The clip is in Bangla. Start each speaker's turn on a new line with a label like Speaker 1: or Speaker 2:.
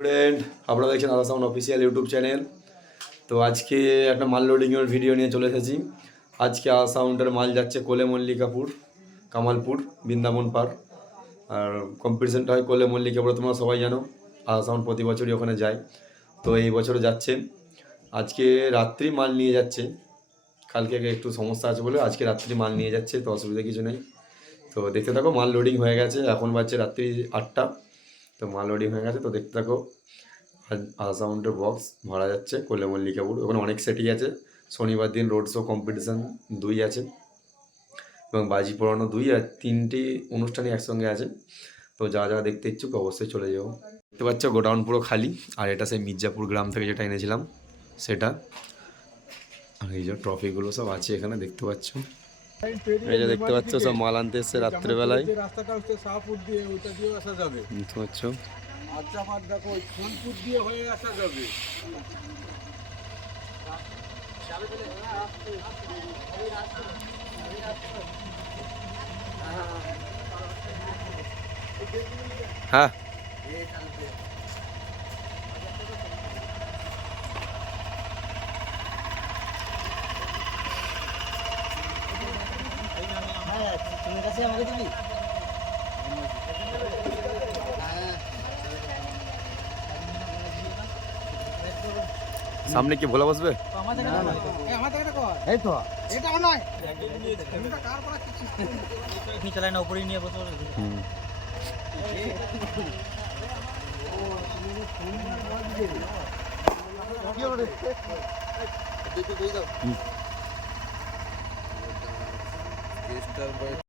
Speaker 1: ফ্রেন্ড আপনারা দেখছেন আলাসাউন অফিসিয়াল ইউটিউব চ্যানেল তো আজকে একটা মাল লোডিংয়ের ভিডিও নিয়ে চলে এসেছি। আজকে আসাউন্ডের মাল যাচ্ছে কোলে মল্লিকাপুর, কামালপুর, বৃন্দাবন পার্ক আর কম্পিটিশনটা হয় কোলে মল্লিকাপুরে, তোমরা সবাই জানো আসাউন্ড প্রতি বছরই ওখানে যায়। তো এই বছরও যাচ্ছে। আজকে রাত্রি মাল নিয়ে যাচ্ছে। কালকে একটু সমস্যা আছে বলে আজকে রাত্রি মাল নিয়ে যাচ্ছে, তো অসুবিধা কিছু নেই। তো দেখতে থাকো, মাল লোডিং হয়ে গেছে। এখন বাজছে রাত্রি আটটা। তো মাল লোডিং হয়ে গেছে, তো দেখতে থাকো। আসাউন্ডের বক্স ভরা যাচ্ছে, কোলে মল্লিকাপুর ওখানে অনেক সেটই আছে। শনিবার দিন রোড শো কম্পিটিশান দুই আছে এবং বাজি পড়ানো দুই আর তিনটি অনুষ্ঠানই একসঙ্গে আছে। তো যা যা দেখতে ইচ্ছুক অবশ্যই চলে যাব দেখতে পাচ্ছ গোডাউন পুরো খালি, আর এটা সেই মির্জাপুর গ্রাম থেকে যেটা এনেছিলাম, সেটা। আর এই যে ট্রফিগুলো সব আছে এখানে, দেখতে পাচ্ছ। এই যে দেখতে পাচ্ছ সব মাল আনতে এসছে রাত্রেবেলায়
Speaker 2: রাস্তাটা হচ্ছে শাহপুর দিয়ে ওইটা দিয়েও আসা যাবে।
Speaker 1: দেখতে পাচ্ছ।
Speaker 2: আচ্ছা আমার দেখো ওই খানপুর দিয়ে হয়ে আসা যাবে।
Speaker 1: হ্যাঁ।
Speaker 3: কাছে আমাকে দিবি?
Speaker 1: সামনে কি ভোলা বসবে?
Speaker 3: এই তো।
Speaker 4: আপনি চালায় না উপরেই নিয়ে বসে।
Speaker 1: হুম।
Speaker 2: গেস্টার